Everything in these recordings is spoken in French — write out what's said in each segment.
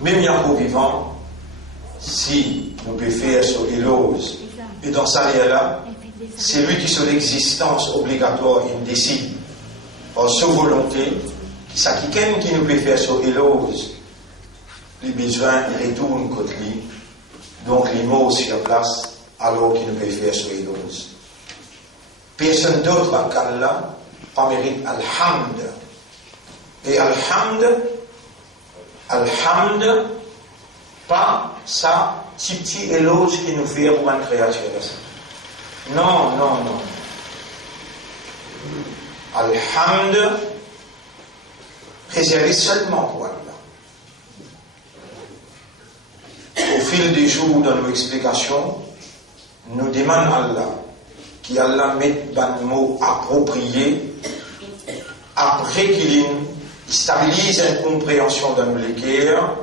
même Yakou vivant, si nous pouvons faire ce Élose, et dans sa là, c'est lui qui, sur l'existence obligatoire, il décide, par sa volonté, ça quelqu'un qui nous peut faire ce Élose, les besoins, il retourne côté lui, donc les mots sur place, alors qu'il nous peut faire ce Élose. Personne d'autre à qu'Allah, pas mérite Alhamd. Et Alhamd, pas ça, petit éloge qui nous fait pour une créature. Non. Alhamd, réservé seulement pour Allah. Au fil des jours, dans nos explications, nous demandons à Allah qu'Allah mette un mot approprié après qu'il stabilise une compréhension dans le cœur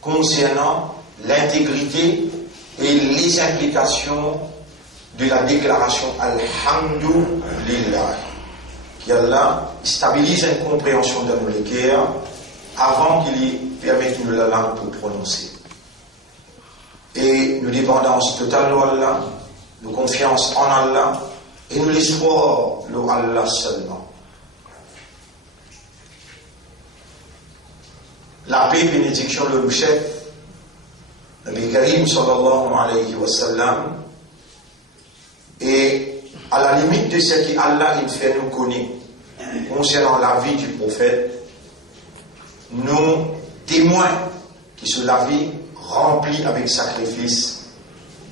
concernant l'intégrité et les implications de la déclaration Alhamdulillah. Qu'Allah stabilise une compréhension dans le cœur avant qu'il permette nous la langue pour prononcer. Et nous dépendance totale de Allah, nous confiance en Allah et nous l'espoir de Allah seulement. La paix et bénédiction de le chef, Nabi Karim sallallahu alayhi wa sallam, et à la limite de ce qu'Allah il fait nous connaître concernant la vie du prophète, nous témoins qui sont la vie remplie avec sacrifice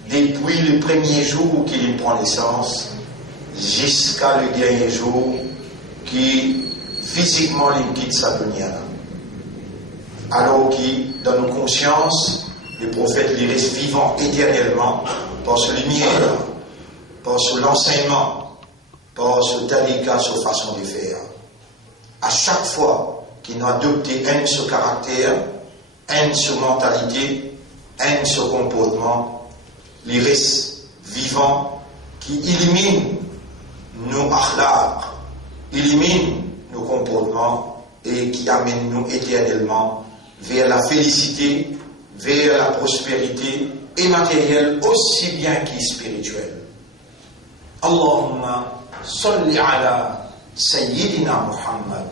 depuis le premier jour qu'il prend naissance jusqu'à le dernier jour qui physiquement il quitte sa dunya. Alors que dans nos consciences, le prophète il reste vivant éternellement par sa lumière, par son enseignement, par ce tariqa, sa façon de faire. À chaque fois qu'il a adopté un de ce caractère, un de ce mentalité, un de ce comportement, il reste vivant, qui élimine nos akhlaq, élimine nos comportements et qui amène nous éternellement vers la félicité, vers la prospérité et matérielle aussi bien que spirituelle. Allahumma salli ala Sayyidina Muhammad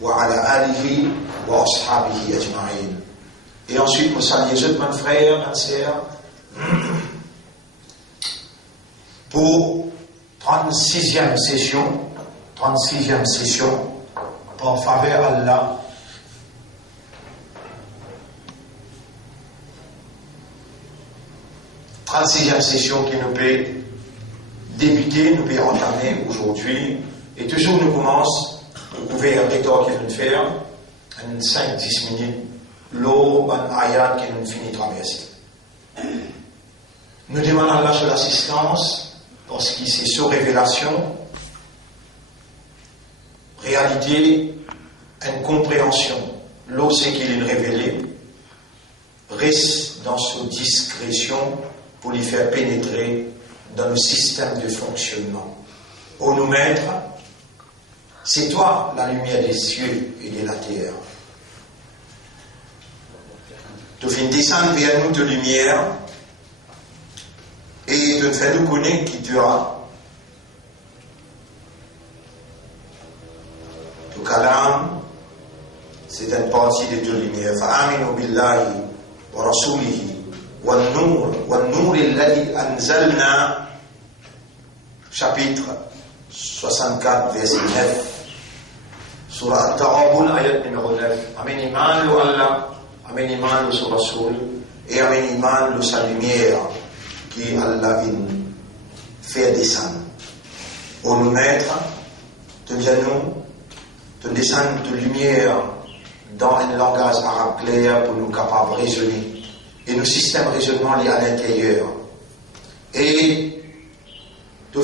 wa ala alihi wa ashabihi ajma'in. Et ensuite, nous saluons les autres, mes frères, mes sœurs, pour 36e session, par faveur Allah. La 36e session qui nous peut débuter, nous peut entamer aujourd'hui. Et toujours nous commence, vous pouvez avec toi qui vient de faire, 5-10 minutes, l'eau, un ayat qui nous finit de traverser. Nous demandons à Allah l'assistance, parce que c'est sur révélation, réalité, une compréhension. L'eau, c'est qu'il est révélé, reste dans sa discrétion, pour lui faire pénétrer dans le système de fonctionnement. Ô nous maître, c'est toi la lumière des cieux et de la terre. Tu fais descendre vers nous de lumière et tu fais nous connaître qui tu as. Le kalam, c'est une partie de ta lumière. Fa'aminu billahi wa rasulihi. والنور الذي أنزلنا chapitre 64 verset 9 surah At-Taghabun ayat numéro 9. Amen iman le Allah, amen iman le son Rasoul et amen iman le sa lumière qui Allah fait descendre. Ô nous maître, te nous te descendre de lumière dans un langage arabe clair pour nous capables de raisonner. Et nos systèmes de raisonnement liés à l'intérieur. Et tu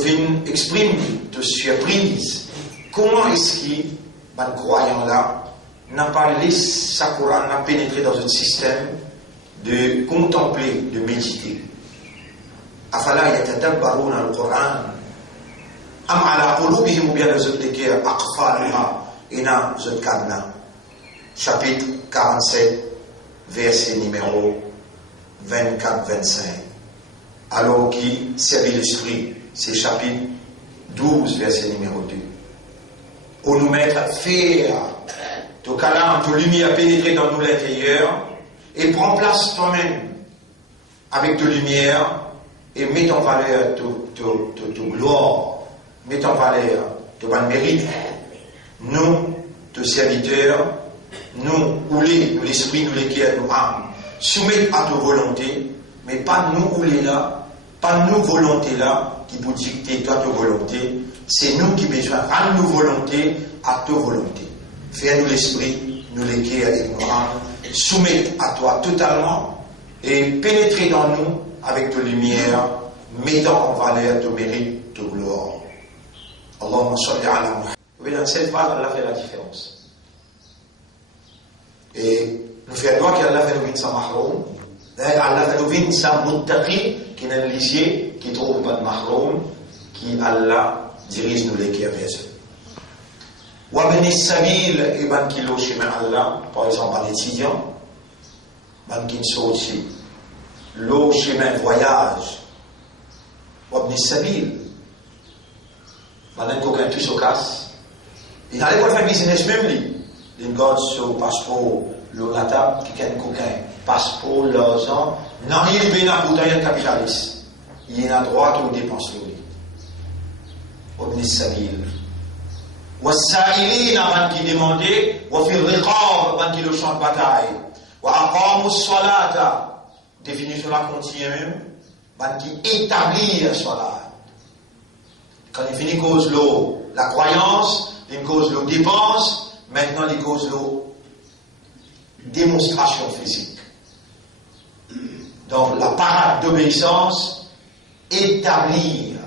exprime de surprise comment est-ce qu'un croyant-là n'a pas laissé sa Coran n'a pénétré dans un système de contempler, de méditer. Afala yatadabbaruna al-Qur'an am ala qulubihim bi'azadika aqfalha ina zadkadna. Chapitre 47 verset numéro 24-25. Alors qui servit l'esprit, c'est chapitre 12, verset numéro 2. Pour nous mettre à faire ton calme, ton lumière pénétrer dans nous l'intérieur et prends place toi-même avec ta lumière et mets en valeur ta gloire, mets en valeur ton mérite. Nous, tes serviteurs, nous, ou l'esprit, nous, les cœurs, nous, âmes, soumettre à ta volonté, mais pas nous ou les là, pas nous volonté là, qui pour dicter toi ta volonté, c'est nous qui besoin rendre nos volontés à ta volonté. Fais-nous l'esprit, nous les cœurs et nous âmes, soumettre à toi totalement et pénétrer dans nous avec ta lumière, mettant en valeur ton mérite, ta gloire. Allahumma salli ala Muhammad. Vous voyez, dans cette phrase, Allah fait la différence. Et nous faisons droit qu'Allah fait nous sa mahroum. Allah fait nous sa muttaqi, qui est un lycée, qui trouve pas de mahroum, qui Allah dirige nous les cœurs vers eux. Wabni sabil, et ban qui l'ont chemin Allah, par exemple, un étudiant, ban qui sont aussi, l'eau chemin voyage, wabni sabil, ban qu'aucun tout se casse. Il n'allait pas faire business même lui. Il garde son passeport, le table, qui a un coquin, passeport, l'argent, non, il est bien pour un capitaliste. Il a droit aux dépenses lui. Obni Sabil. Wassailin avant qui demandait, wa fil riqab avant qui le champ de bataille, wa aqamu salata, définition la continue même, avant qui établit la salat. Quand il finit cause l'eau, la croyance, il cause l'eau dépense, maintenant il cause l'eau démonstration physique. Donc la parade d'obéissance, établir.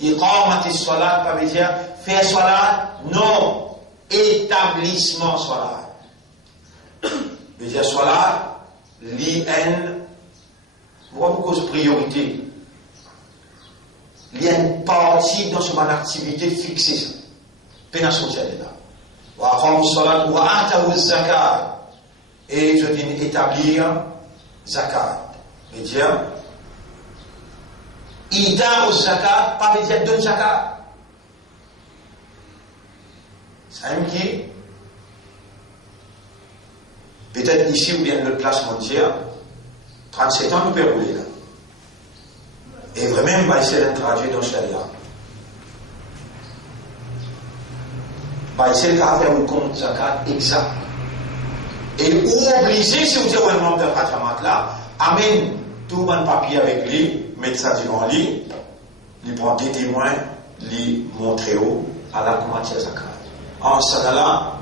Iqamati salat, pas veut dire faire salat, non, établissement salat. Veut dire salat, l'IN, pourquoi vous cause priorité? Il y a une partie dans son activité fixée. Pénation de là. Wa aqamu salat wa atawu zakat. Et je dis établir zakat. Veut dire ida au zakat, pas veut dire donne zakat. Ça veut dire peut-être ici ou bien notre place mondiale, 37 ans nous peut rouler là. Et vraiment, on va essayer de traduire dans le Sharia. On va essayer de faire un compte zakat exact. Et obliger, si vous êtes un membre de Rajamat là, amène tout le papier avec lui, mettre ça devant lui, lui prendre des témoins, lui montrer à la commentaire zakat. En ça là,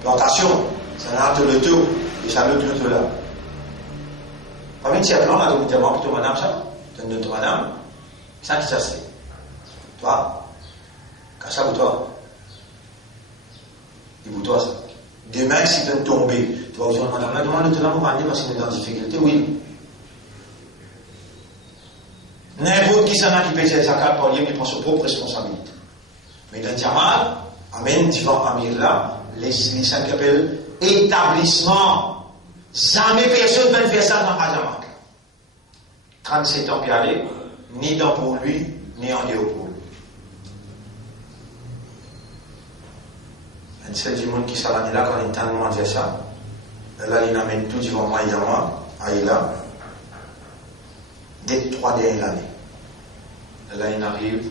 plantation, ça n'a pas le tout, et ça le tout là. Pas même si il y a plan là, donc évidemment, plutôt madame ça. Notre madame, ça qui ça c'est. Toi, qu'à ça pour toi. Et pour toi ça. Demain, si tu es tombé, tu vas dire, madame, la demande de l'amour année parce qu'on est en difficulté, oui. N'importe qui s'en a qui paye sa carte par il prend sa propre responsabilité. Mais dans le diamant, amène, devant Amir là, les gens qui appellent établissement. Jamais personne ne peut faire ça dans le diamant. 37 ans qui allait, ni dans pour lui, ni en dehors pour lui. Un seul du monde qui s'est là, quand il t'a demandé ça, là, il amène tout devant moi et moi, à Ila, dès 3 dernières années. Là, il arrive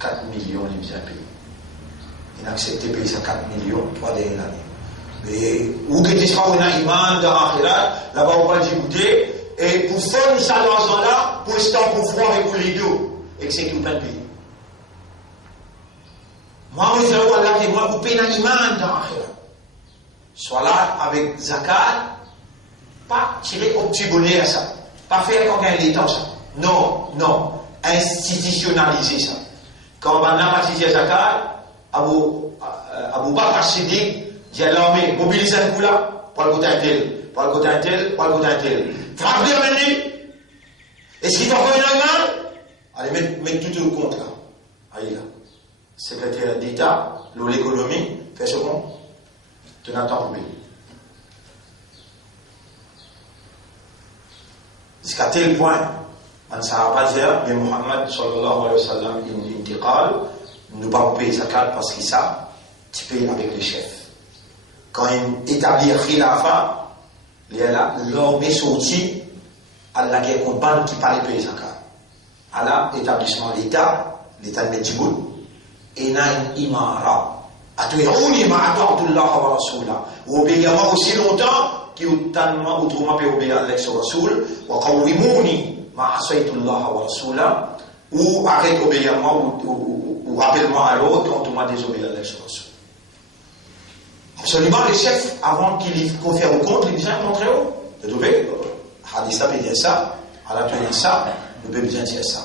4 millions de bien payés. Il a accepté de payer ça 4 millions, 3 dernières années. Mais, où que tu sois, on a iman dans l'akhirat, là-bas, on va goûter. Et pour faire ça dans ce là pour l'instant, pour froid avec les deux, et que c'est tout plein de pays. Moi, je veux Allah que moi, vous payez un iman dans l'akhirat. Soit là avec zakat, pas tirer au petit bonnet à ça. Pas faire quand il y a temps ça. Non, non. Institutionnaliser ça. Quand on a baptisé zakat, Abu Bakr Siddiq dit à l'armée, mobilisez un coup là, pour le côté un tel, pour le côté un tel, pour le côté un tel. Frappe de mener. Est-ce qu'il va faire une amende? Allez, mettre tout au compte là. Allez là. Secrétaire d'État, l'économie, fait ce compte. Tu n'attends pas. Jusqu'à tel point, on ne saura pas dire, mais Muhammad sallallahu alayhi wa sallam, il dit, nous ne pas payer zakat parce qu'il savent, tu payes avec les chefs. Quand il établit Khilafa, l'homme est sorti à la guerre compagne qui parle payer zakat. À l'établissement de l'État de Medjibout, et il y a une imara. Atouyrouni ma'ata'atullah wa rasulah. Ou obéir aussi longtemps autrement peut obéir à l'ex rasoul. Wa qawwimuni ma'asaytullah wa rasulah. Ou arrête obéir ou rappelle-moi à l'autre quand on m'a désobéi à l'ex rasoul. Absolument, les chefs, avant qu'ils confèrent au compte, ils disent contre eux. Vous trouvez, Hadith peut dire ça, Allah peut dire ça, nous peut bien dire ça.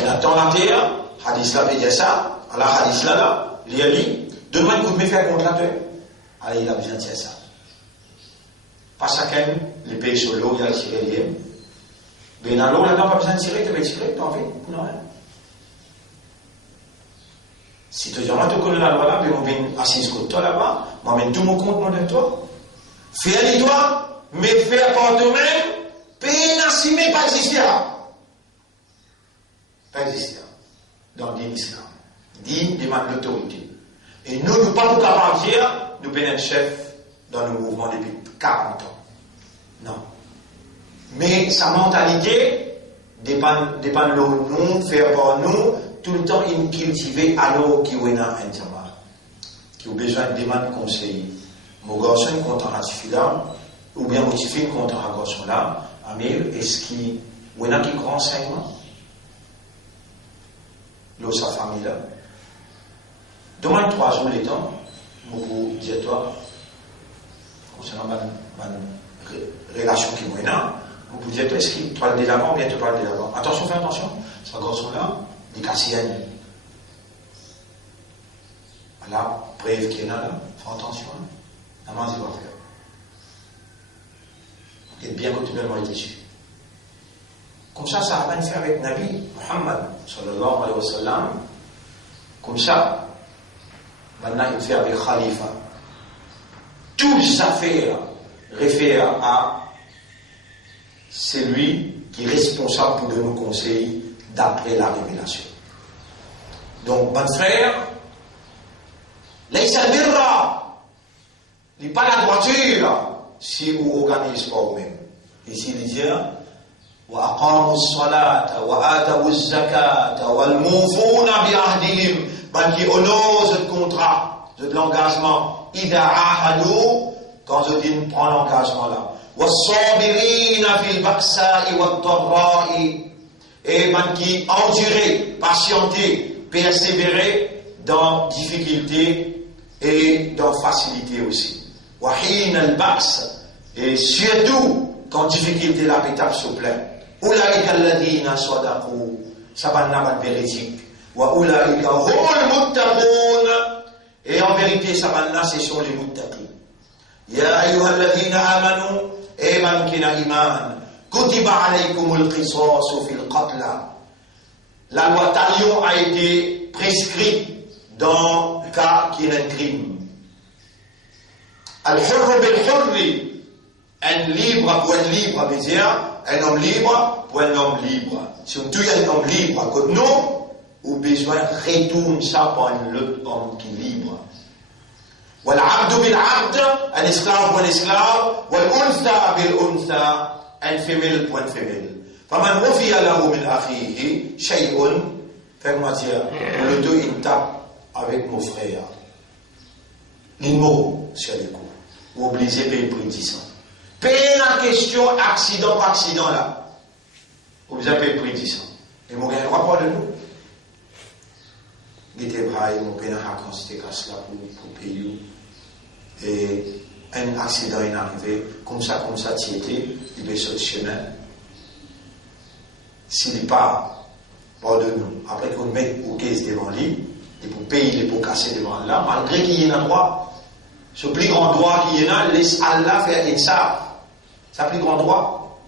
On attend la terre, Hadith peut dire ça, Allah Hadith là, il a dit, donne-moi un coup de méfait contre la terre. Allah il a besoin de dire ça. Pas chacun, les pays sur l'eau, il a tiré l'IM. Mais dans l'eau, là-dedans, pas besoin de tirer, tu vas tirer, tu en fais, non, rien. Si tu dis, moi, tu connais la loi là, puis on vient assise contre toi là-bas, moi, mets tout mon compte, moi, de toi. Fais-le toi, mais fais par toi-même, paye n'assumer, pas exister. Pas exister. Dans l'islam. Dit, demande l'autorité. Et nous, nous ne pas pour partir, nous prenons un chef dans le mouvement depuis 40 ans. Non. Mais sa mentalité dépend de nous, faire par nous, tout le temps il cultive alors qu'il y a un jama qui a besoin de demander conseil. Mon garçon contre un suffisant ou bien mon fille contre un garçon là, Amir, est-ce qu'il y a qui grand enseignement dans sa famille là? Demande 3 jours les temps, vous dites toi, concernant ma relation qui est là, vous vous dites est-ce qu'il parle de l'avant ou bien tu parles de l'avant? Attention, fais attention, ce garçon là, des cassiennes. Voilà, bref qui est là, fais attention, la main il va faire. Et bien continuellement été suivi. Comme ça a rien fait avec Nabi Muhammad sallallahu alayhi wa sallam. Comme ça, maintenant il fait avec Khalifa. Toutes les affaires réfèrent à celui qui est responsable pour de nos conseils d'après la révélation. Donc, mon frère, laissez le birra, n'est pas la droiture si vous organisez pas vous-même. Ici, il dit وأقاموا الصلاة وآتوا الزكاة والموفون بعهدهم qui honorent ce contrat, de l'engagement. إذا عاهدوا quand je dis prends l'engagement là. والصابرين في البأساء والضراء et qui endurer, patienter, persévérer dans difficulté et dans facilité aussi. وحين البأس et surtout quand difficulté la pétape se plaît. أولئك الذين صدقوا سبحانه véridique وأولئك هم المتقون et en vérité سبحانه ce sont les muttaqin. يا أيها الذين آمنوا إيمان كنا إيمان كتب عليكم القصاص في القتلى. La loi talion a été prescrite dans le cas qui est un crime. Al-hurr bil-hurr, un libre pour un libre, veut dire un homme libre pour un homme libre. Si on tue un homme libre comme nous, on a besoin de retourner ça pour un autre homme qui est libre. Wal-abd bil-abd, un esclave pour un esclave, wal-untha bil-untha, un femelle pour un femelle. فمن وفي له من أخيه شيء fais-moi dire le deux il tape avec mon frère l'immo sur les coups ou obligé de payer le prix de 10 ans payer la question accident par accident là obligé de payer le prix de 10 ans et mon gars rapport de nous il était braille mon père a constaté qu'à cela pour payer et un accident est arrivé comme ça tu étais il est sur le chemin. S'il n'est pas de nous, après qu'on mette au caisse devant lui, et pour payer les pots cassés devant là, malgré qu'il y ait un droit, ce plus grand droit qu'il y en a, laisse Allah faire insaf. C'est le plus grand droit,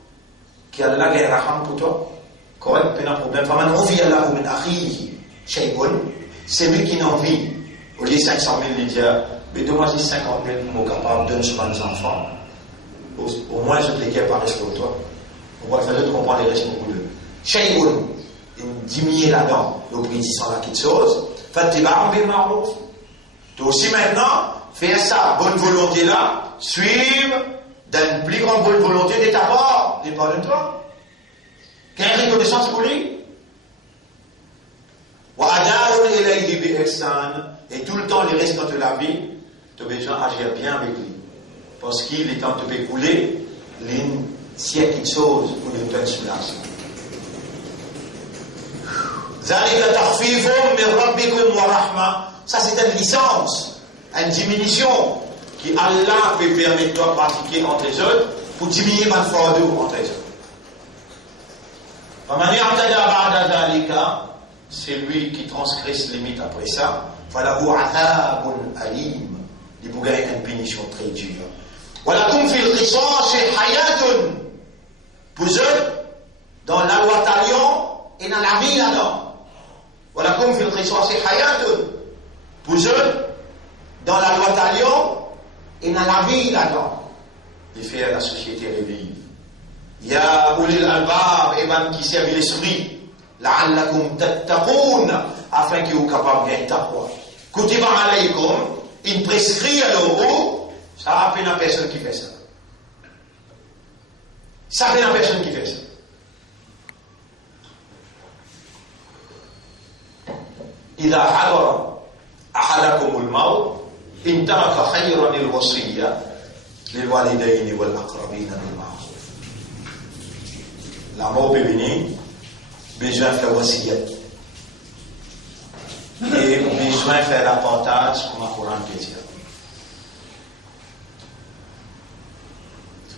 qu'Allah gagne raham pour toi. Correct, pas de problème. Faman ouvi Allah min akhihi shay'un, c'est lui qui n'a envie. Au lieu de 500 000, il dit, mais donne-moi 50 000 pour me capable de donner sur mes enfants. Au moins, je te les par respect pour toi. On va faire de comprendre les restes beaucoup de Shay'un, une diminuer là-dedans, l'obéissance à quelque chose. Fattiba bil ma'ruf. Toi aussi maintenant, faire ça, bonne volonté là, suivre d'une plus grande bonne volonté de ta part, de part de toi. Quelle reconnaissance pour lui? Et tout le temps, les restes de la vie, tu as besoin d'agir bien avec lui. Parce qu'il est temps de écouler, s'il y a quelque chose pour nous donner soulagement. Ça, c'est une licence, une diminution qui Allah peut permettre de pratiquer entre les autres pour diminuer ma fardeau entre les autres. C'est lui qui transgresse les limites après ça. Falahu adhabun alim. Il peut gagner une punition très dure. Walakum fil qisas hayatun. Pour eux, dans la loi talion et dans la vie là-dedans. Walakum fil qisas hayatun. Pour eux, dans la loi talion et dans la vie là-dedans. De faire la société revivre. Ya ulil albab, et qui servent l'esprit. لعلكم تتقون afin que vous capable de gagner taqwa. Kutiba alaykum, il prescrit à l'euro, ça va à peine à personne qui fait ça. Ça va à peine à personne qui fait ça. إذا حضر أحدكم الموت إن ترك خيرا الوصية للوالدين والأقربين بالمعروف. La mort peut venir. Besoin de faire wasiyat. Et besoin de faire l'apportage comme un Coran peut dire.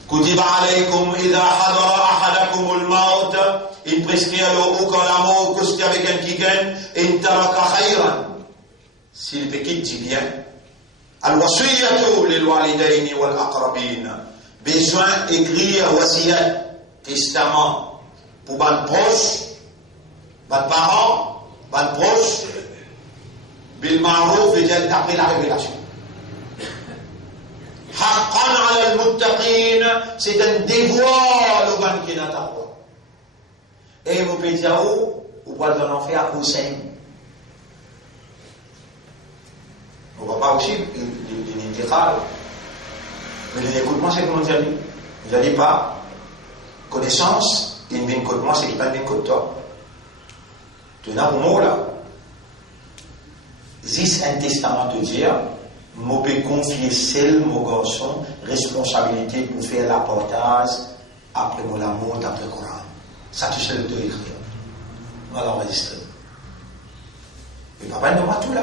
Kutiba alaykum idha hadara ahadakumul maut. Il prescrit alors quand la mort cause avec un kiken in taraka khayran. S'il fait qu'il dit bien. Al-wasiyatu lil walidaini wal aqrabin. Besoin d'écrire wasiyat, testament pour ban proche. Votre parent, votre proche, bil ma'ruf veut dire d'après la révélation. Haqqan ala al-muttaqin, c'est un devoir le ban qui n'a pas. Et vous pouvez dire où, vous pouvez en faire à Hussein. On ne va pas aussi l'intégrale. Mais l'écoutement, c'est comment vous allez. Vous n'allez pas. Connaissance, une bien côté moi, c'est qu'il n'y a pas une bien côté toi. Tu n'as pas mot là. Si un testament te dit, je peux confier seul mon garçon responsabilité pour faire l'apportage après mon amour, d'après le Coran. Ça tu sais le te écrire. On va l'enregistrer. Mais papa ne voit tout là.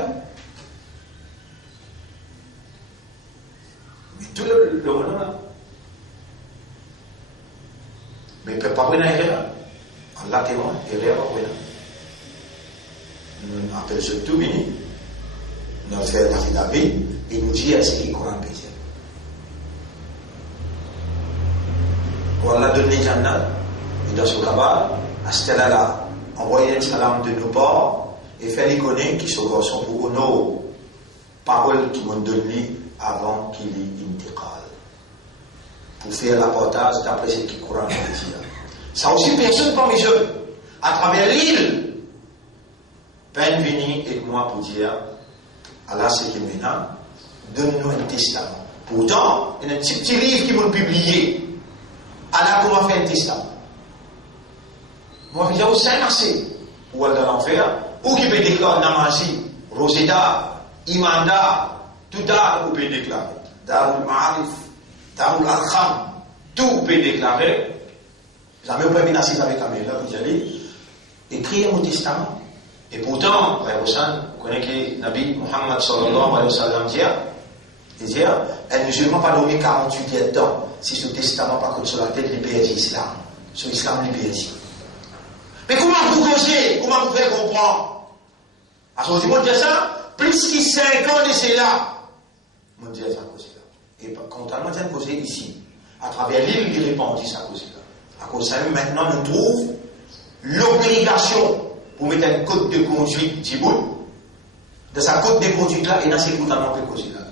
Mais tout le monde là. Mais il ne peut pas venir erreur. Allah témoin, erreur, oui. Nous appelons ce tout béni. Nous faisons la vie d'Abbé et nous disons ce qui est Coran pété. Pour Allah donner Jannat, et dans ce cabal, à ce là, envoyer un salam de nos parts et faire les connaître qui sont pour nos paroles qui m'ont donné avant qu'il y intégrale. Pour faire l'apportage d'après ce qui est Coran pété. Ça aussi, personne parmi eux, à travers l'île, peine venir avec moi pour dire Allah c'est qui maintenant donne-nous un testament. Pourtant, il y a un petit livre qui m'a publié. Allah comment faire un testament. Moi je dis oh c'est assez ou aller dans l'enfer ou qui peut déclarer Namazi, Rosetta, Imanda, tout ça vous peut déclarer. Darul Ma'arif, Darul Arkham, tout peut déclarer. Jamais vous pouvez venir assis avec Améla, vous allez écrire mon testament. Et pourtant, vous connaissez que Nabi Muhammad sallallahu alayhi wa sallam dit, un musulman pas dormi 48 heures de temps si ce testament pas contre sur la tête du pays d'Islam. Sur l'Islam, du pays. Mais comment vous causez? Comment vous faites comprendre? À ce moment dit ça, plus que 5 ans de cela, mon Dieu, ça cause là. Et quand on a causé ici, à travers l'île, il répondit ça cause là. À cause de ça, maintenant, on trouve l'obligation pour mettre un code de conduite Djibout, dans sa code de conduite là, et dans ses codes à non précaution là.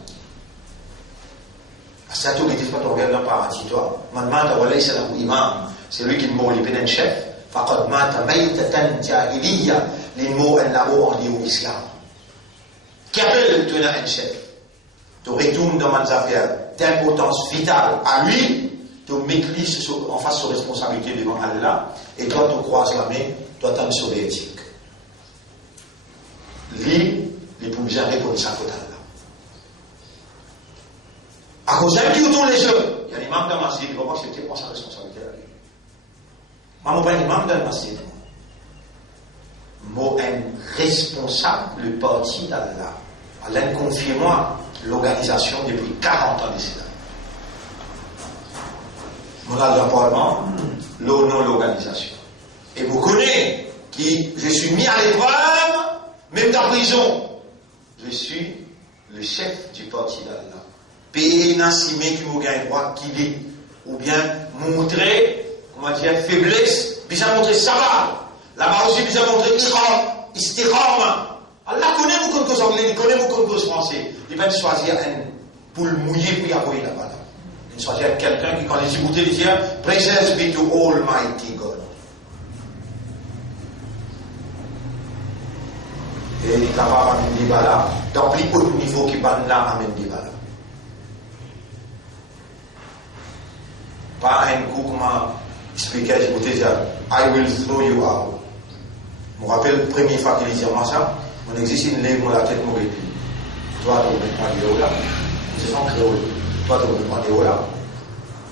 À ce moment-là, il dit pas, tu regardes dans le paradis, toi, maintenant, tu vas laisser l'imam, c'est lui qui mot les chef. Faqad mata maytatan jahiliya, les mots en labo en lieu islam. Qui appelle le tenant un chef? Tu retournes dans mes affaires d'importance vitale à lui, tu maîtrises en face de responsabilité devant Allah, et toi tu croises la main, toi tu as une soviétique. Lui, il peut bien répondre ça côté Allah. À cause d'un qui autour les jeunes, il y a l'imam d'un masjid, il va voir que c'était pour sa responsabilité à lui. Moi, je ne suis pas l'imam d'un masjid. Moi, un responsable, le parti d'Allah. Allah confie-moi l'organisation depuis 40 ans d'ici là. Mon parlement, l'honneur l'organisation. Et vous connaissez qui je suis mis à l'épreuve, même dans la prison. Je suis le chef du parti d'Allah. Payer Nassimé qui vous gagne droit qu'il est. Ou bien montrer, comment dire, faiblesse, puis ça montrer savoir. Là-bas aussi, puis ça montrer istiqama. Allah connaît beaucoup de causes anglais, il connaît beaucoup de causes français. Il va choisir un poule mouillé pour y envoyer là-bas. Il va choisir quelqu'un qui, quand les Djiboutis disent Praise be to Almighty God. Et il est capable d'amener des balles dans plus haut niveau qui va là amener des balles. Pas un coup comme expliqué à Djibouti, I will throw you out. Je me rappelle la première fois qu'il disait moi ça. On existe une lèvre dans la tête mauvaise. Toi, tu vas mettre des là. C'est son créole. Toi, tu vas mettre des là.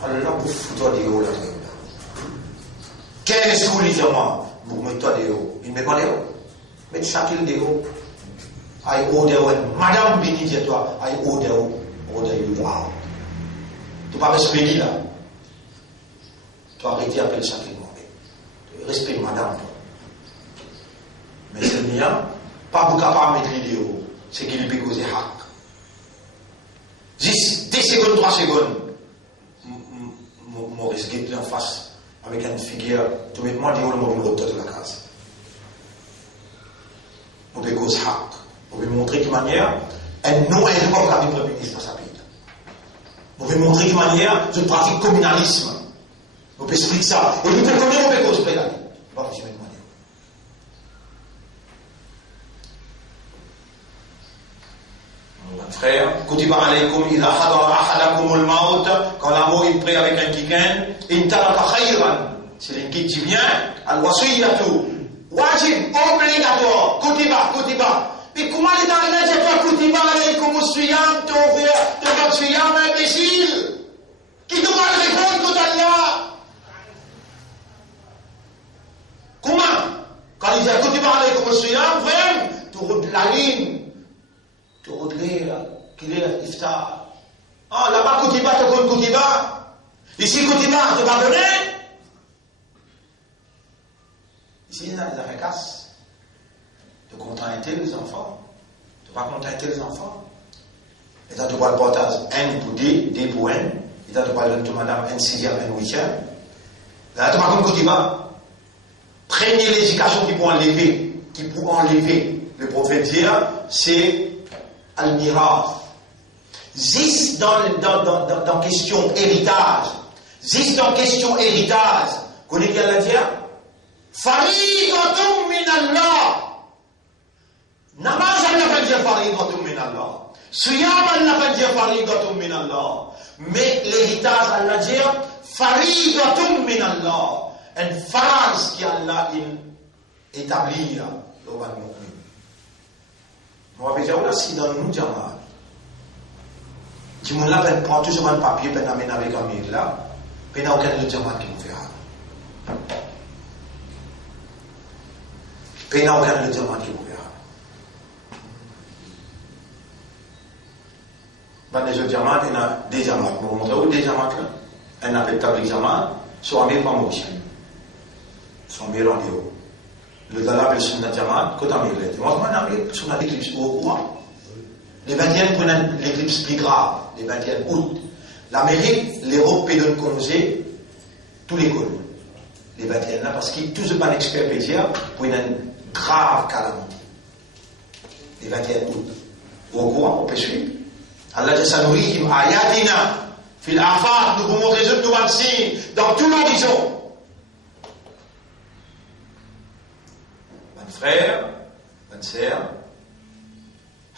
Alors là, vous foutez des hauts là. Qu'est-ce que vous dites moi? Vous mettez des hauts. Il ne met pas des hauts. Mettez chacun des hauts. I order when Madame Bini dit toi, I order you out. Tu ne pas respecter là. Tu arrêter d'appeler chacun mauvais. Tu respectes Madame. Mais c'est le mien. Pas beaucoup capable de mettre l'idéo, c'est qu'il peut causer hack. 10 secondes, 3 secondes, je risque de en face avec une figure, tu mets moi l'idéo, je vais retourner de la case. On peut causer hack. On peut montrer de manière, un non est pas comme le Premier ministre dans sa pays. On peut montrer de manière, je pratique communalisme. On peut expliquer ça. Et nous peut combien on peut causer pédale. On va résumer de manière. Frère, Kutiba alaykum idha hadara ahadakum al-maut, quand la mort est prêt avec un kikan, in taraka khayran, c'est une qui dit bien, al-wasiyatu, wajib, obligatoire, Kutiba. Mais comment les dans la j'ai pas Kutiba alaykum as-siyam, tu vas siyam imbécile, qui doit répondre tout à l'heure. Comment? Quand il dit Kutiba alaykum as-siyam, frère, tu routes la ligne. Tu redrées, qu'il est iftar. Ah, là-bas, Kutiba, tu connais Kutiba. Ici, Kutiba, tu vas venir. Ici, il y a des casse. Tu contenter les enfants. Tu vas contenter les enfants. Et là, tu vas le portage N pour D, D pour N. Et là, tu vas le madame N 6e, N 8e. Là, tu vas comme Kutiba. Prenez l'éducation qui peut enlever. Le prophète dit, c'est Al-Miraf. Juste dans question héritage. Juste dans question héritage. Vous connaissez qu'elle a dit? Faridatum min Allah. Namaz, elle n'a pas dit Faridatum min Allah. Suyam, elle n'a pas dit Faridatum min Allah. Mais l'héritage, elle a dit Faridatum min Allah. Une phrase qui Allah établit le roi de Moukmin. On va dire, si dans nous, Jamal, si on l'a prend tout sur un papier, puis on amène avec un mille là, puis il n'y a aucun autre Jamal qui nous fait. Puis il n'y a aucun autre Jamal qui nous fait. Dans les autres Jamal, il y a des Jamal. Vous montrez où des Jamal là? Un appel tablik Jamal, soit un mille par motion. Soit un mille en haut. Le dalab et le sunnat Jamal, quand on est moi, on a sur l'éclipse au courant. Les 21 prennent l'éclipse plus grave, les 21 août. L'Amérique, l'Europe peut donner congé tous les colons. Les 21 là, parce qu'ils tous pas d'experts pédiatres pour une grave calamité. Les 21 août. Au courant, on peut suivre. Allah dit Sanurihim ayatina fil afaq, nous vous montrons les autres nous signes dans tout l'horizon. frères, bonnes sœurs,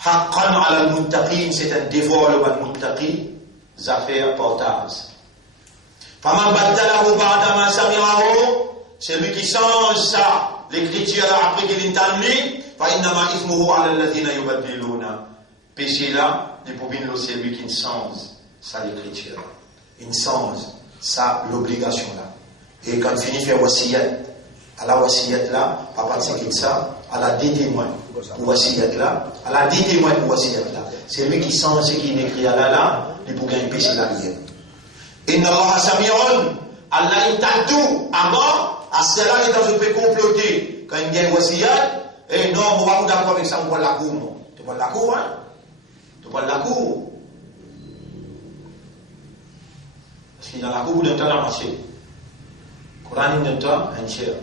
haqqan ala al-muttaqin, c'est un devoir le al-muttaqi, affaires portages. Faman baddalahu ba'da ma sami'ahu, c'est lui qui change ça, l'écriture après qu'il entendit, fa innama ithmuhu ala alladhina yubaddiluna. Péché là, les pouvines c'est lui qui change ça l'écriture. Il change ça l'obligation là. Et quand il finit faire wasiyat, à la wasiyat là, papa c'est ça, à la 10 témoins pour wasiyat là, à la 10 témoins pour wasiyat là. C'est lui qui change ce qu'il écrit à là, il pour gagner péché la lienne. Inna Allah sami'un, Allah intadou, avant, à cela qui dans fait comploter, quand il y a une wasiyat, et non, on va vous d'accord avec ça, on va la cour, non. Tu vois la cour, hein? Tu vois la cour. Parce qu'il y a la cour d'un temps à marcher. Coran d'un temps, un tiers.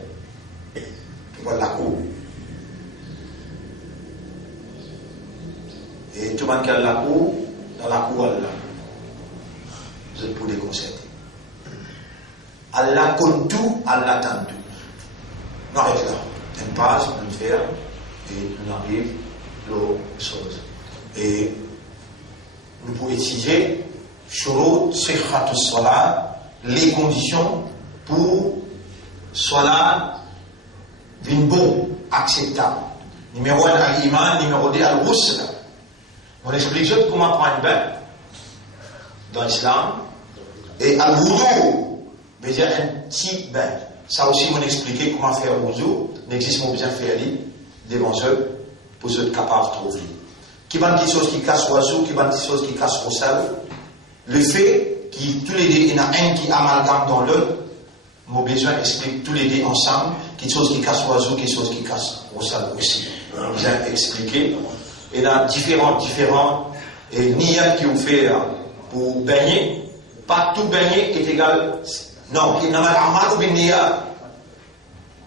Tu vois la cour. Et tout le monde qui a la cour, dans la cour, Allah. Vous êtes pour les concerter. Allah compte tout, Allah tente tout. On arrête là. Une page, une faire, et on arrive l'autre chose. Et nous pouvons étudier shurut sihhatus salat, les conditions pour salat d'une bonne, acceptable. Numéro 1, al-iman, numéro 2, al-ghusl. On explique juste comment prendre un bain dans l'islam. Et al-wudu, veut dire un petit bain. Ça aussi, on expliqué comment faire le wudu. N'existe pas bien faire devant eux pour être capable de trouver. Qui va dire des choses qui cassent l'oiseau, qui va dire des choses qui cassent au sel. Le fait que tous les deux, il y en a un qui amalgame dans l'autre, mon besoin explique tous les deux ensemble, quelque chose qui casse l'oiseau, quelque chose qui casse au sel aussi. Bien expliqué. Et dans différents niyyat qui ont fait pour baigner. Pas tout baigner est égal. Non, il n'y a pas de niyyat.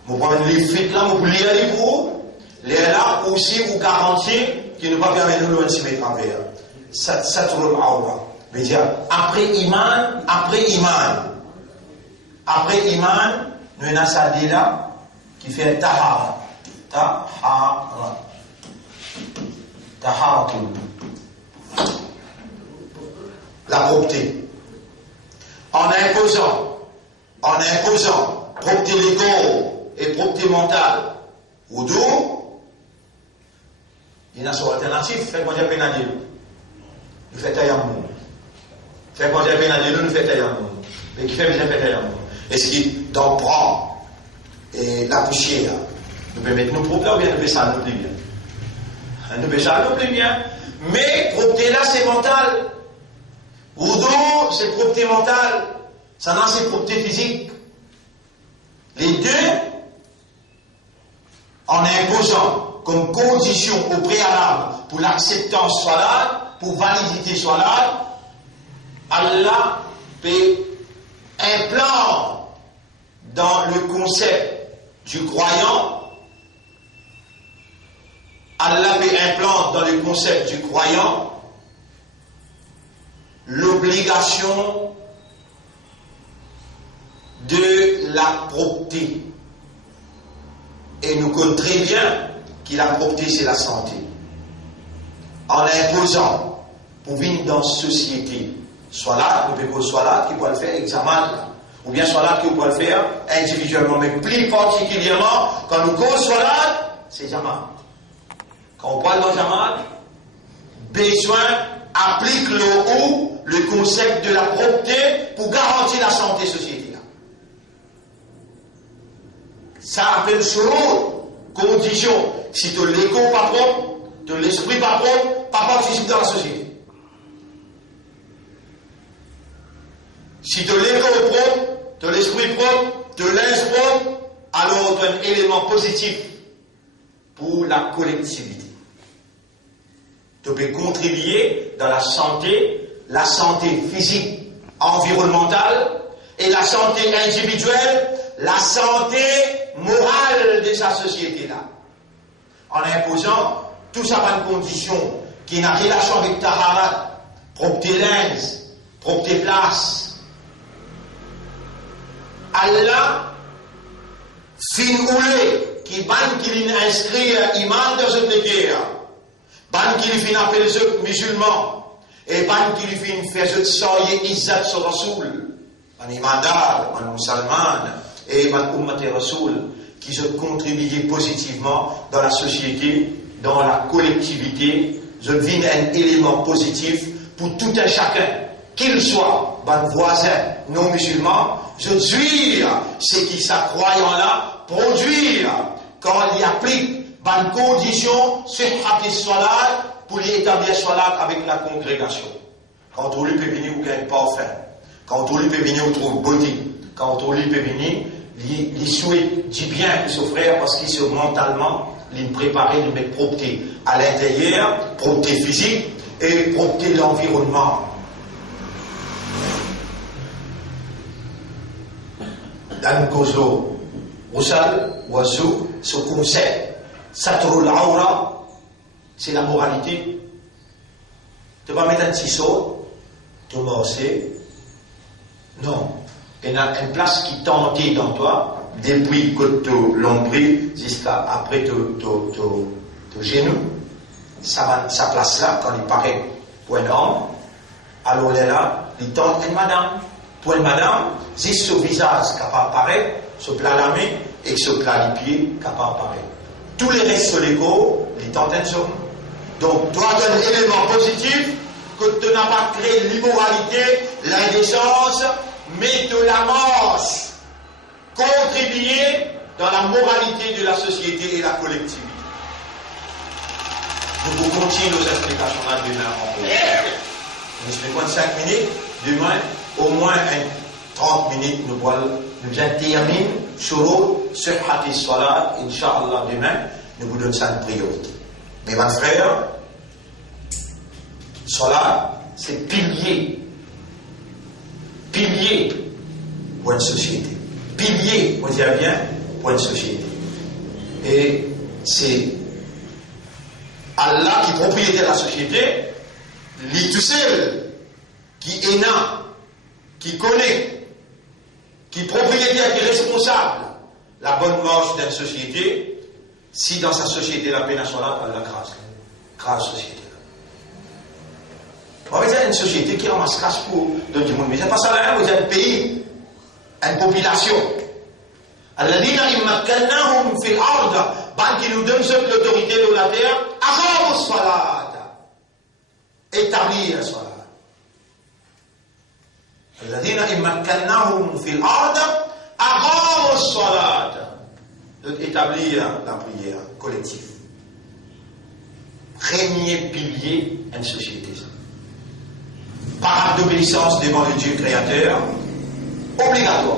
Vous prenez les faits là, vous pouvez aller pour les là aussi vous garantir qu'il ne va pas permettre de nous se mettre en verre. Ça tourne à aura. Veut dire, après iman, nous avons ça là qui fait tahara. Tahara. La propreté. En imposant propreté des corps et propreté mentale, ou d'où il y a une alternative, fait qu'on dit pénadilou. Nous faisons tailler un monde. Fait qu'on dit pénadilou, nous faisons tailler un monde. Mais qui fait bien faire tailler un monde. Est-ce qu'il donc prend la poussière, nous pouvons mettre nos propres ou bien nous faisons ça nous plaît bien. Nous faisons ça nous plaît bien. Mais propreté là, c'est mental. Ou d'où c'est propreté mentale. Ça n'a c'est propreté physique. Les deux, en imposant comme condition au préalable pour l'acceptance soit là, pour validité soit là, Allah peut implanter dans le concept du croyant, Allah peut implanter dans le concept du croyant l'obligation de la propreté. Et nous connaissons très bien que la propreté c'est la santé. En imposant pour vivre dans cette société, soit là, nous pouvons soit là qui peut le faire examen, ou bien soit là qui peut le faire individuellement, mais plus particulièrement quand nous go soit là, c'est jamal. Quand on parle dans jamal, besoin applique le concept de la propreté pour garantir la santé société là. Ça appelle shurut, condition. Si tu l'ego pas propre, de l'esprit pas propre, pas participe dans la société. Si tu l'ego propre, de l'esprit propre, de l'ins propre, alors tu as un élément positif pour la collectivité. Tu peux contribuer dans la santé physique, environnementale, et la santé individuelle, la santé morale de sa société-là. En imposant tout ça par une condition qui n'a relation avec Taharat, propreté lens, propreté place. Allah fin oulé qui ban qui inscrit iman dans cette guerre, ban qui fin appelle les musulmans, et ban qui fin fait cette soye izzat sur Rasoul, ban imandar, ban musulman, et ban ummat Rasoul, qui se contribuent positivement dans la société, dans la collectivité, je vis un élément positif pour tout un chacun, qu'il soit ban voisin non musulman, je suis ce qui sa croyant-là produire quand il applique ban condition sur hadith salat pour y établir salat avec la congrégation. Quand on lui peut venir ou gagne pas faim, quand on lui peut venir on trouve beauté, quand on lui peut venir il souhaite du bien pour son frère parce qu'il se mentalement il préparer de mettre propreté à l'intérieur, propreté physique et propreté de l'environnement. Dans le Kozo, Roussal, Oiseau, ce concept, Satrul Aura, c'est la moralité. Tu vas mettre un petit saut, tu vas aussi. Non. Il y a une place qui tentait dans toi, depuis que tu l'ombril jusqu'à après ton genou. Sa place-là, quand il paraît pour un homme, alors il est là, il tente une madame. Pour une madame, c'est ce visage qui apparaît, ce plat la main et ce plat les pieds qui apparaît. Tous les restes sur les corps, ils tentent une somme. Donc, toi, tu as un élément positif que tu n'as pas créé l'immoralité, l'indécence, mais de la manche, contribuer dans la moralité de la société et la collectivité. Nous vous continuer nos explications là demain encore. Nous expliquons 5 minutes, demain, au moins 30 minutes, nous terminons sur hadith salat, Inch'Allah, demain, nous vous donnons ça une priorité. Mais mon frère, salat, c'est pilier pour une société. Pilier, on dirait bien, pour une société. Et c'est Allah qui est propriétaire de la société, lui tout seul, qui est là, qui connaît, qui est propriétaire, qui est responsable, la bonne marche d'une société, si dans sa société la peine à salat, elle la grâce société. On va dire une société qui ramasse casse pour d'autres monde. Mais c'est pas ça là, vous êtes un pays, une population. Alladina immakkannahum fil ard, ban qui nous donne l'autorité de la terre, aqamu salat. Établir la salat. Alladina immakkannahum fil ard, aqamu salat. Établir la prière collective. Premier pilier d'une société. Par acte d'obéissance devant le Dieu créateur, obligatoire,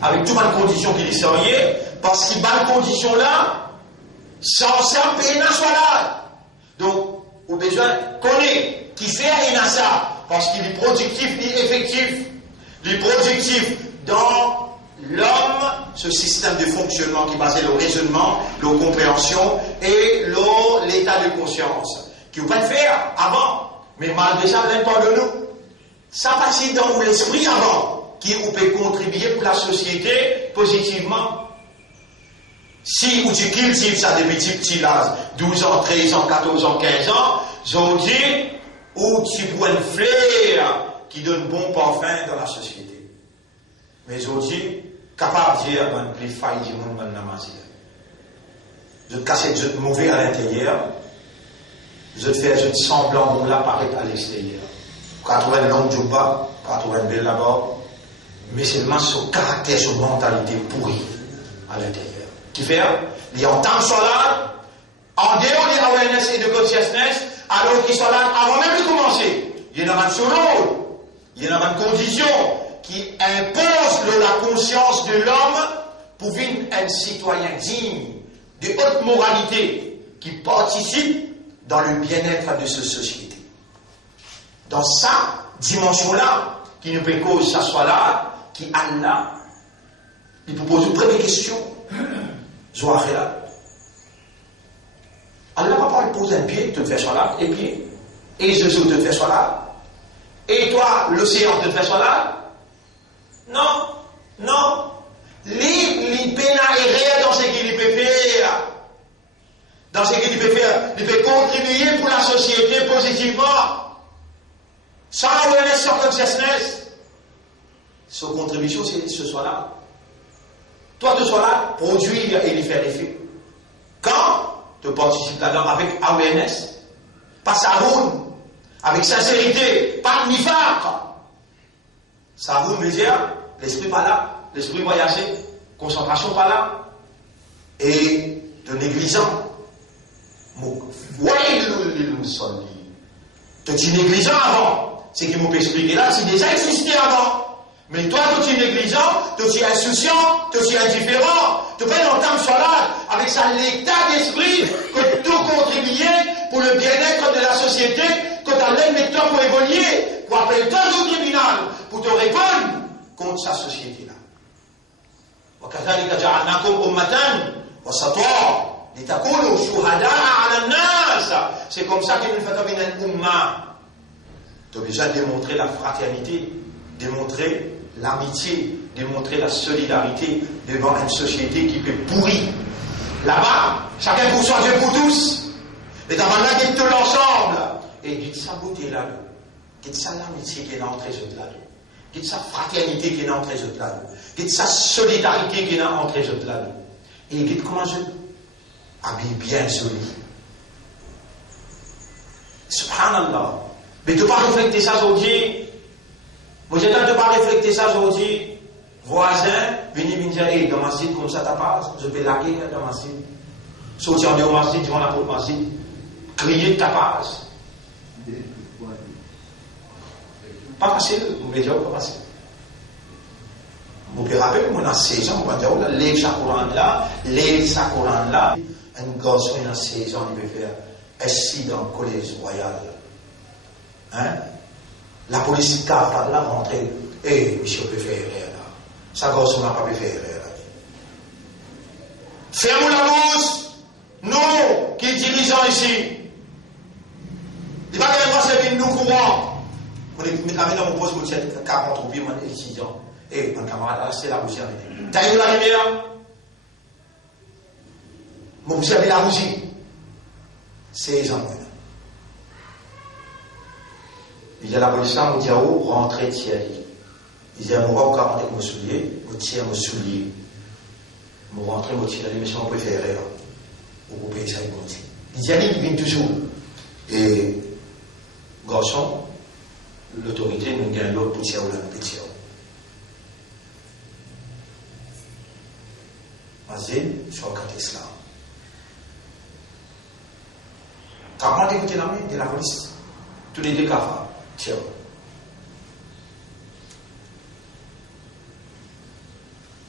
avec toutes les conditions qu'il y serait, parce qu'il y a des conditions là, sans ça, payer la salat. Donc, au besoin, connaît qui fait ça, parce qu'il est productif et effectif. Il est productif dans l'homme, ce système de fonctionnement qui est basé sur le raisonnement, la compréhension et l'état de conscience, qui vous pouvez faire avant. Mais malgré ça, l'important de nous, ça passe dans l'esprit avant, qui vous peut contribuer pour la société positivement. Si vous cultivez ça depuis petit âge, 12 ans, 13 ans, 14 ans, 15 ans, vous dites, ou tu vois une fleur qui donne bon parfum dans la société. Mais vous dites, capable de dire, ben, plus faille du monde, ben, namazir. Vous êtes cassé, vous êtes mauvais à l'intérieur. Vous êtes semblant bon là paraître à l'extérieur. Quand on a une longue jumba, quand on a une belle là-bas, mais seulement son caractère, son mentalité pourrie à l'intérieur. Qui fait, il y a un temps salat, en dehors de awareness et de consciousness, alors qu'il soit là avant même de commencer. Il y en a une rôle, il y en a une condition qui impose la conscience de l'homme pour vivre un citoyen digne, de haute moralité, qui participe dans le bien-être de cette société. Dans sa dimension-là, qui ne peut cause ça soit là, qui Allah, il peut poser une première question. Zoahira. Allah va pas poser un pied, te faire salat, et pied. Et Jésus te fait salat. Et toi, l'océan te fait salat. Non, non. Les pénales et rien dans ce qu'il peut faire. qu'il peut faire, il peut contribuer pour la société positivement. Sans awareness, sans consciousness. Sa contribution, c'est ce soit là. Toi, tu sois là, produire et lui faire effet. Quand tu participes là-dedans avec awareness, pas saroun, avec sincérité, pas de nifaq. Saroun veut dire, l'esprit pas là, l'esprit voyagé, concentration pas là, et de négligent. Tu es négligent avant, c'est qui m'ont expliqué là, c'est déjà existé avant. Mais toi, tu es négligent, tu es insouciant, tu es indifférent, tu fais longtemps sur là, avec ça l'état d'esprit que tout contribuer pour le bien-être de la société, que tu as l'aide toi pour évoluer, pour appeler ton au tribunal, pour te répondre contre sa société-là. وكذلك جعلناكم أمة وسطا لتكونوا شهداء على الناس. C'est comme ça qu'il nous fait une umma. Tu as besoin de démontrer la fraternité, démontrer l'amitié, démontrer la solidarité devant une société qui peut pourrir. Là-bas, chacun pour soi, Dieu pour tous. Et dans là, dites tout l'ensemble. Et dites sa beauté là, dites sa l'amitié qui est entre les autres là, dites sa fraternité qui est entre les autres là, dites sa solidarité qui est entre les autres là. Et dites comment je habille bien celui. Subhanallah. Mais tu ne peux pas refléter ça aujourd'hui. Moi, j'ai ne pas refléter ça aujourd'hui. Voisin, venez me dire, hey, dans ma site, comme ça, ta passe, je vais laguer dans ma site. Sortir en dehors de ma site, tu vas la pour ma site. Crier de ta passe. Pas facile, vous pouvez dire, pas facile. Vous pouvez rappeler, moi, dans 16 ans, on va dire, oh là, lève sa Coran là. Un garçon, il a 16 ans, il veut faire assis dans le collège royal. Hein? La police ne peut pas de la rentrer. Eh, monsieur peut faire erreur là. Ça, garçon n'a pas pu faire erreur là. Fermons la bouche. Nous, qui dirigeons ici. Il va y avoir ce nous courant. On est dans mon poste, je suis 40 ou 8 étudiants. Eh, mon camarade, c'est la bouche. T'as eu la lumière? Mon vous avez la bougie. 16 ans. Il y a la police là, on dit, oh, rentrez Thierry. Il dit, moi, au 40 avec mon soulier, je tiens mon soulier. Je rentre, je tire, mais c'est mon préféré. Vous pouvez ça, il dit. Il dit, il vient toujours. Et, garçon, l'autorité nous gagne l'autre pour tirer ou la pétition. Vas-y, sur le cadre islam. Comment d'écouter la main de la police? Tous les deux cas, tiens.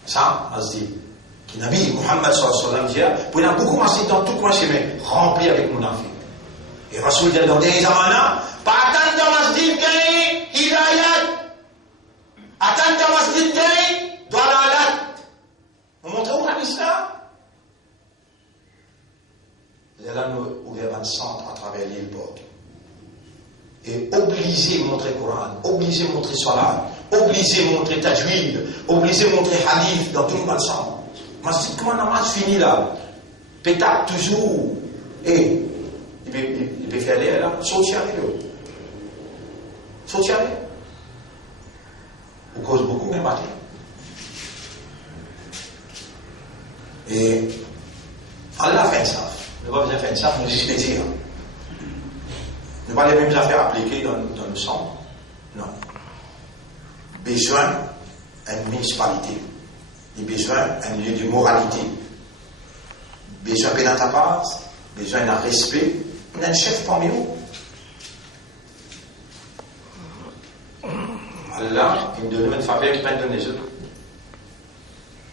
Ça, on se dit, qui Nabi Muhammad sallallahu alayhi wa sallam, pour y avoir beaucoup masjid dans tout coin chemin, rempli avec mon enfant. Et Rasoul dit dans des zamana, pas attendre dans masjid gagné, hidayat. Attendre dans masjid gagné, dalalat. Vous montrez où la l'islam? Là, nous ouvrons un centre à travers l'île Bordeaux. Et obligé de montrer le Coran, obligé de montrer Salat, obligé de montrer Tajwid, obligé de montrer Hadith dans tout le monde ensemble. Mais comment on a match fini là? Pétard toujours. Et il peut faire l'air là, sortir avec eux. Sortir avec eux. On cause beaucoup même matin. Et Allah fait ça. Ne pas besoin faire ça, mais juste les dire. Ne pas les mêmes affaires appliquées dans le centre. Non. Besoin d'une municipalité. Il besoin d'un lieu de moralité. Besoin d'un tapas. Besoin d'un respect. On a un chef parmi nous. Allah, il nous donne une faveur qui peut donner les autres.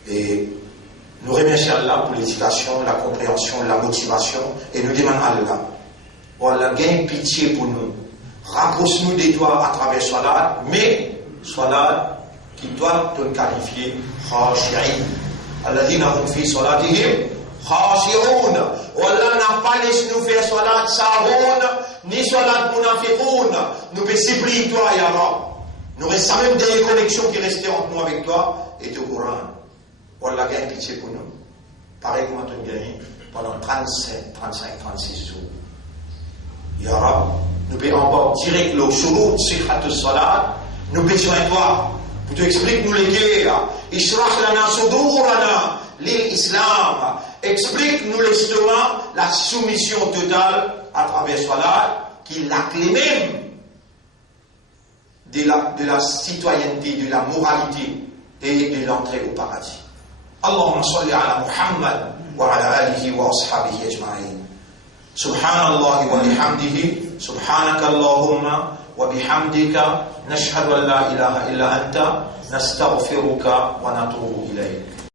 Et nous remercions Allah pour l'éducation, la compréhension, la motivation. Et nous demandons à Allah. Oh Allah, gagne pitié pour nous. Rapproche-nous des doigts à travers Salat, mais Salat qui doit te qualifier khashi'in. Alladhina hum fi salatihim khashi'un. Oh Allah n'a pas laissé nous faire Salat sahoun, ni Salat munafiqoun. Nous peut supplier toi, Ya Rab. Nous restons même des connexions qui restaient entre nous avec toi et ton Coran. Oh Allah, gagne pitié pour nous. pareil comme on a gagné pendant 37, 35, 36 jours. Ya Rab, nous pouvons encore direct le shurut, sikhat salat, nous besoin de toi. Pour te expliquer nous les guerres. Ishrah lana sudurana l'islam. Explique-nous l'estomac la soumission totale à travers salat, qui est la clé même de la citoyenneté, de la moralité et de l'entrée au paradis. Allahumma salli ala Muhammad wa ala alihi wa ashabihi ajma'in. Subhanallah wa bihamdihi, subhanaka Allahumma wa bihamdika, nashhadu an la ilaha illa anta, nastaghfiruka wa natubu ilayk.